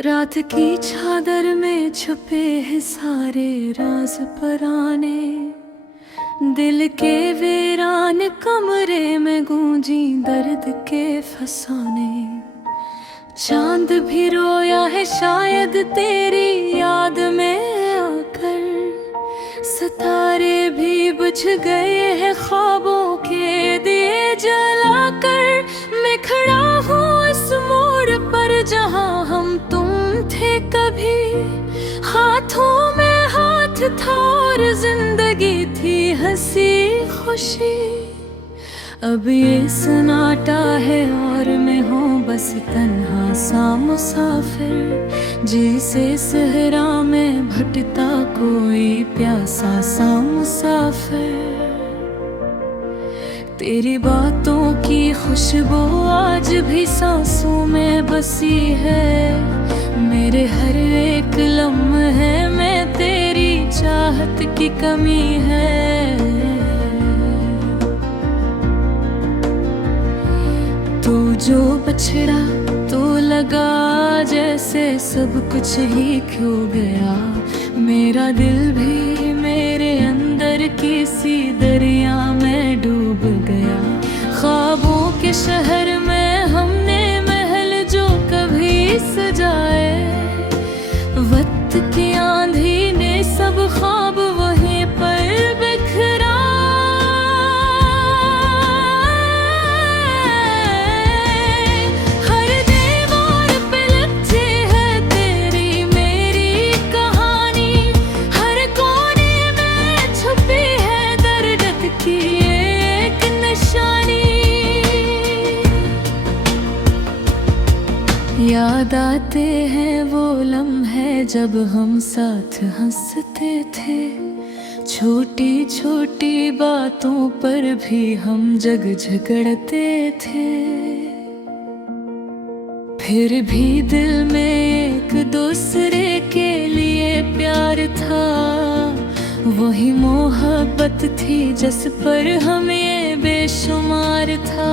रात की चादर में छुपे हैं सारे राज पराने, दिल के वीरान कमरे में गूंजी दर्द के फसाने। चांद भी रोया है शायद तेरी याद में आकर, सितारे भी बुझ गए हैं ख्वाबों के दिए जलाकर। मैं खड़ा हूँ इस मोड़ पर जहाँ हम तुम थे कभी, हाथों में हाथ था और जिंदगी थी हंसी खुशी। अब ये सन्नाटा है और मैं हूँ बस तन्हा सा मुसाफिर, जिसे सहरा में भटता कोई प्यासा सा मुसाफिर। तेरी बातों की खुशबू आज भी सांसों में बसी है, मेरे हर एक लम्हे में तेरी चाहत की कमी है। तू जो बछड़ा तो लगा जैसे सब कुछ ही खो गया, मेरा दिल भी मेरे अंदर किसी दरिया में डूब गया। ख्वाबों के शहर में हमने महल जो कभी सजाए, वक्त की आंधी ने सब ख्वाब वहीं पर बिखरा। याद आते हैं वो लम्हे जब हम साथ हंसते थे, छोटी छोटी बातों पर भी हम जग झगड़ते थे। फिर भी दिल में एक दूसरे के लिए प्यार था, वही मोहब्बत थी जिस पर हम ये बेशुमार था।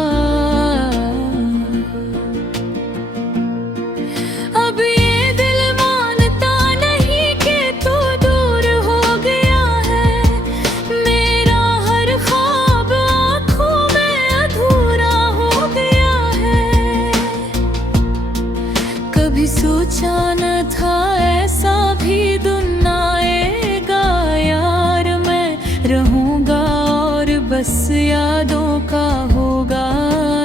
सोचा न था ऐसा भी दिन आएगा यार, मैं रहूंगा और बस यादों का होगा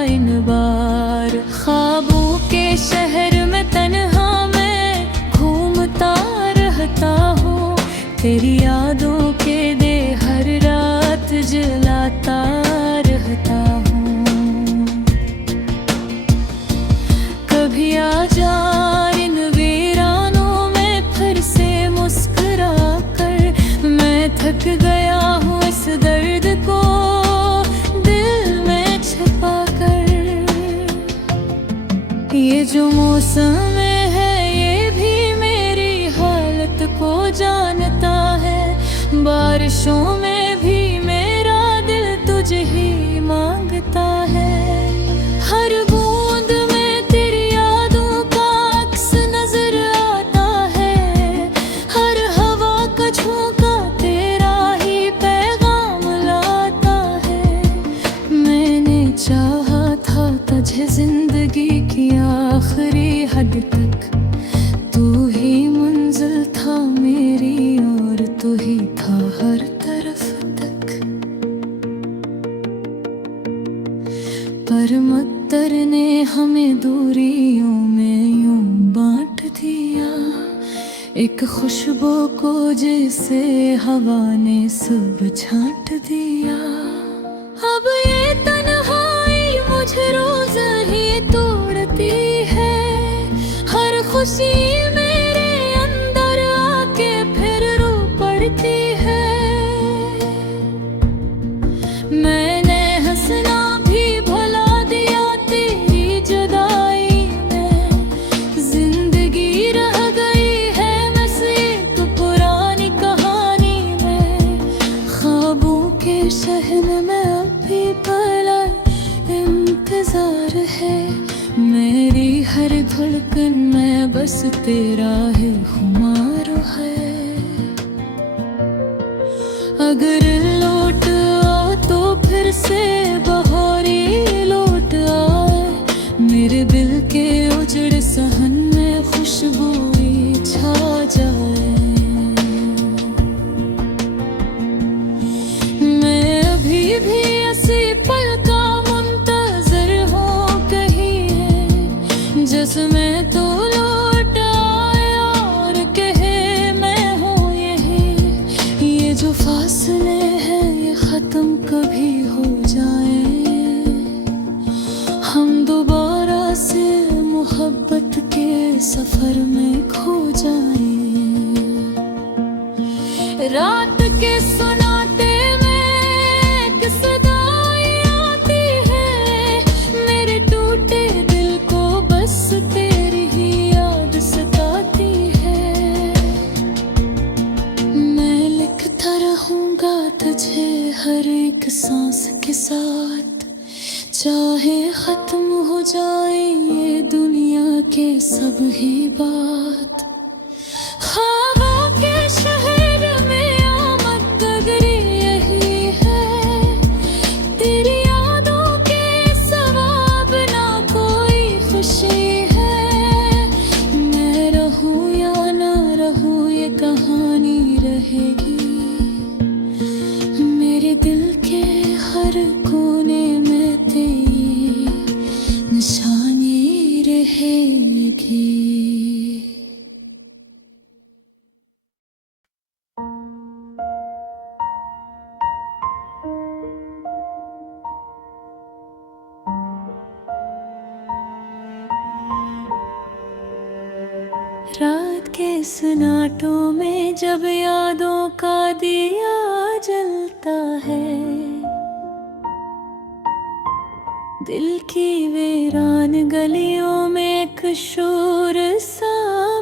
इन बार। ख्वाबों के शहर में तन्हा मैं घूमता रहता हूँ, तेरी यादों के दे हर रात जलाता रहता हूँ। कभी आ जा थक गया हूँ इस दर्द को दिल में छिपा कर। ये जो मौसम है ये भी मेरी हालत को जानता है, बारिशों में भी मेरा दिल तुझे ही मांगता है। हर बूंद में तेरी यादों का अक्स नजर आता है, हर हवा का झोंका तुझे जिंदगी की आखिरी हद तक। तू ही मंजिल था मेरी और तू ही था हर तरफ तक। पर मत्तर ने हमें दूरियों में यूं बांट दिया, एक खुशबू को जैसे हवा ने सब छांट दिया। अब ये तन्हाई मुझे रोज ही तोड़ती है, हर खुशी मेरे अंदर आके फिर रो पड़ती है। मैंने हंसना भी भुला दिया तेरी जुदाई में, जिंदगी रह गई है बस एक पुरानी कहानी में। ख्वाबों के शहर में अभी पला इंतजार है, मेरी हर धड़कन में बस तेरा है खुमार है। अगर लौट आ तो फिर से बहारी लौट आए, मेरे दिल के उजड़ सहन में खुशबुई छा जाए। मैं अभी भी ऐसी पल का मुंतज़र हूँ कहीं है, जिसमें तो लौट आए और कहे मैं हूँ यही। ये जो फासले हैं ये ख़त्म कभी हो जाए, हम दोबारा से मोहब्बत के सफ़र में खो जाए। रात के सुनाते में एक सदाई आती है, मेरे टूटे दिल को बस तेरी ही याद सताती है। मैं लिखता रहूँगा तुझे हर एक सांस के साथ, चाहे ख़त्म हो जाए ये दुनिया के सब ही बात। ख्वाबों के शहर में आमद कदरी यही है, तेरी यादों के सवाब ना कोई खुशी है। मैं रहूं या ना रहूं ये कहानी रहेगी, मेरे दिल के हर कोने में तेरी निशानी रहेगी। रात के सन्नाटों में जब यादों का दिया जलता है, दिल की वीरान गलियों में एक शोर सा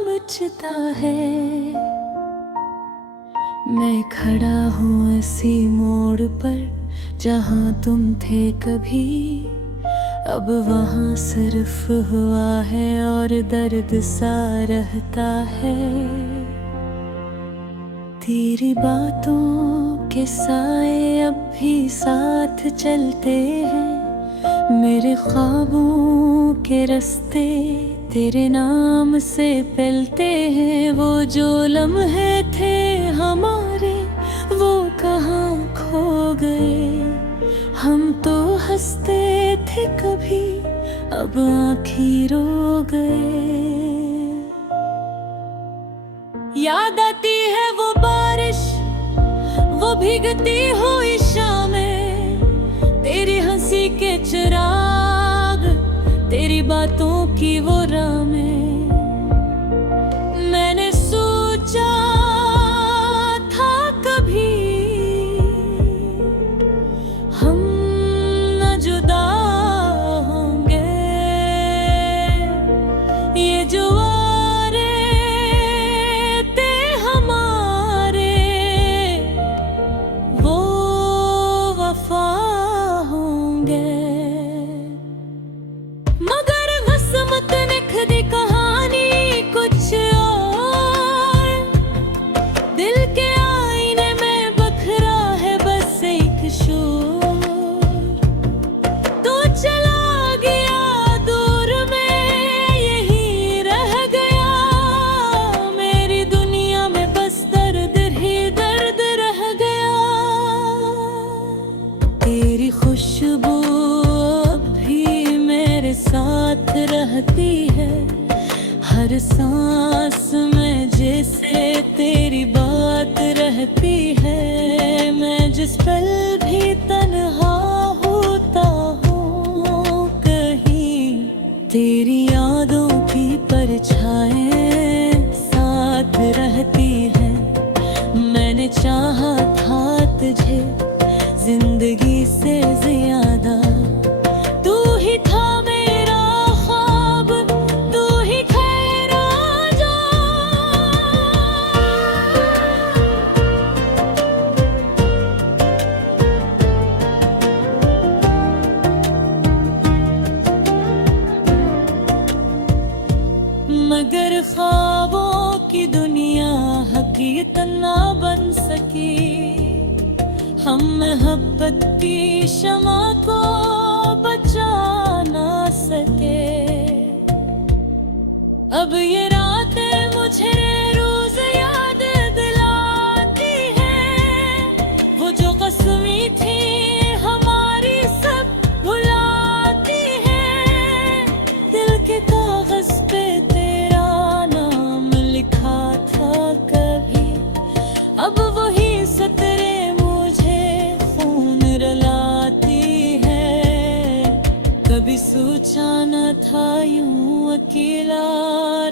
मचता है। मैं खड़ा हूँ इसी मोड़ पर जहाँ तुम थे कभी, अब वहाँ सिर्फ हुआ है और दर्द सा रहता है। तेरी बातों के साए अब भी साथ चलते हैं, मेरे ख्वाबों के रास्ते तेरे नाम से फैलते हैं। वो जो लम्हे थे हमारे वो कहाँ खो गए, हम तो हंसते थे कभी अब आँखें रो गए। याद आती है वो बारिश, वो भीगती हुई शामें, तेरी हंसी के चिराग, तेरी बातों की वो राहें। मैंने सोचा था कभी हम न जुदा होंगे, ये जो वारे थे हमारे वो वफा होंगे। मगर वसमत निखदी कहा कभी इतना बन सकी हम मोहब्बत की शमा को बचा ना सके। अब ये रातें मुझे रोज याद दिलाती हैं, वो जो कसमी थी हमारी सब भुलाती हैं। दिल के कागज पे तेरा नाम लिखा था कभी, अब वही सतरे कभी सोचा न था यूं अकेला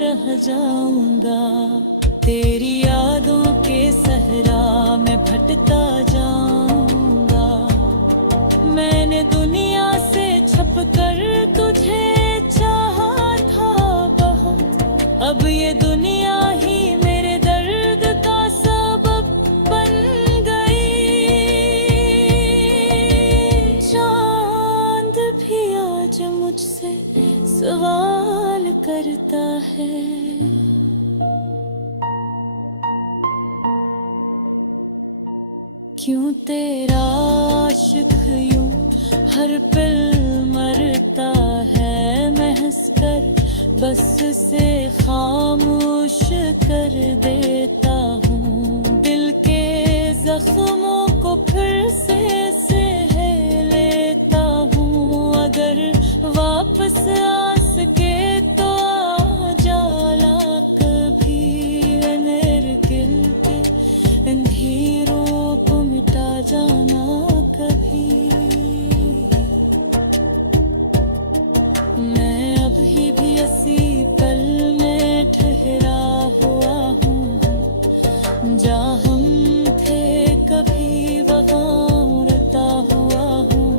रह जाऊंगा। तेरी यादों के सहरा में भटका जाऊंगा। मैंने दुनिया से छपकर तुझे चाहा था बहुत, अब ये दुनिया ही मेरे दर्द का सबब बन गई। चांद भी आज मुझसे सवाल करता है, क्यों तेरा आशिक यूं हर पल मरता है। मैं हंसकर बस से खामोश कर देता हूँ। दिल के जख्मों को फिर से सह लेता हूँ। अगर वापस आ सके तो आ जाला कभी। अनरगिल के अंधेरों को मिटा जाना कभी। मैं अभी भी इसी पल में ठहरा हुआ हूँ, जहाँ हम थे कभी वहाँ रुका हुआ हूँ।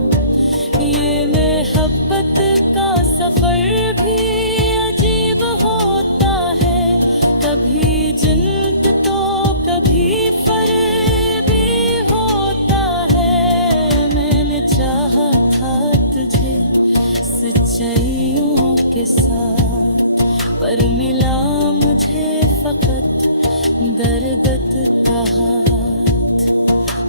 ये मोहब्बत का सफर भी अजीब होता है, कभी जन्नत तो कभी फरेबी होता है। मैंने चाहा था तुझे सच्चाइयों के साथ, पर मिला मुझे फकत दर्द का हाथ।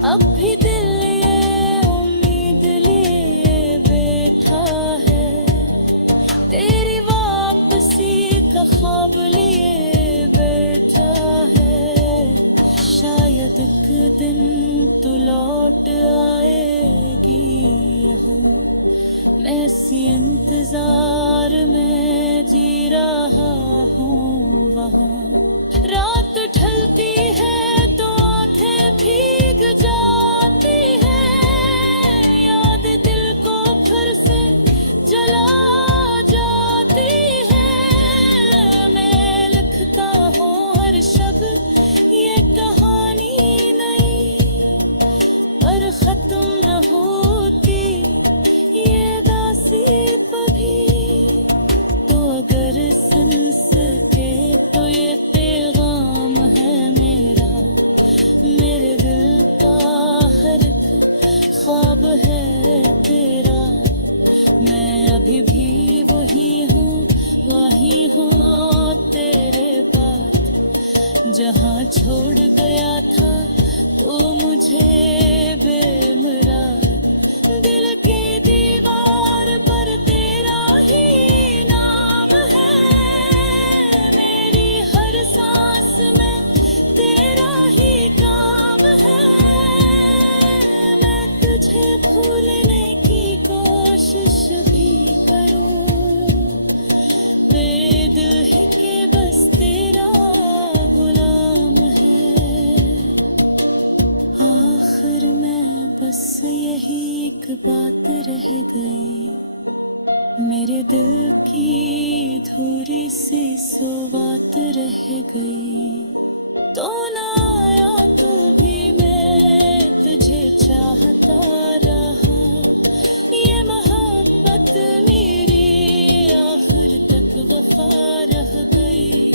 अब भी दिल ये उम्मीद लिए बैठा है, तेरी वापसी का ख्वाब लिए बैठा है। शायद एक दिन तू लौट आएगी यहाँ, मैं इसी इंतजार में जी रहा हूँ वहाँ। रात ढलती है तो आंखें भीग जाती हैं, याद दिल को फिर से जला जाती है। मैं लिखता हूँ हर शब्द ये कहानी नहीं, पर खत्म न होती ये दासी कभी। तो अगर सुन सके तो ये पैगाम है मेरा, मेरे दिल का हर एक ख्वाब है तेरा। मैं अभी भी वही हूँ तेरे पास, जहाँ छोड़ गया था तो मुझे बेमुराद। दिल की दीवार पर तेरा ही नाम है, मेरी हर सांस में तेरा ही काम है। मैं तुझे भूलने की कोशिश भी करूं, मेरे दिल है कि बस तेरा गुलाम है। आखिर में बस यही एक बात रह गई, मेरे दिल की धूरी सी सौगात रह गई। तो ना आया तो भी मैं तुझे चाहता रहा, ये मोहब्बत मेरी आखिर तक वफा रह गई।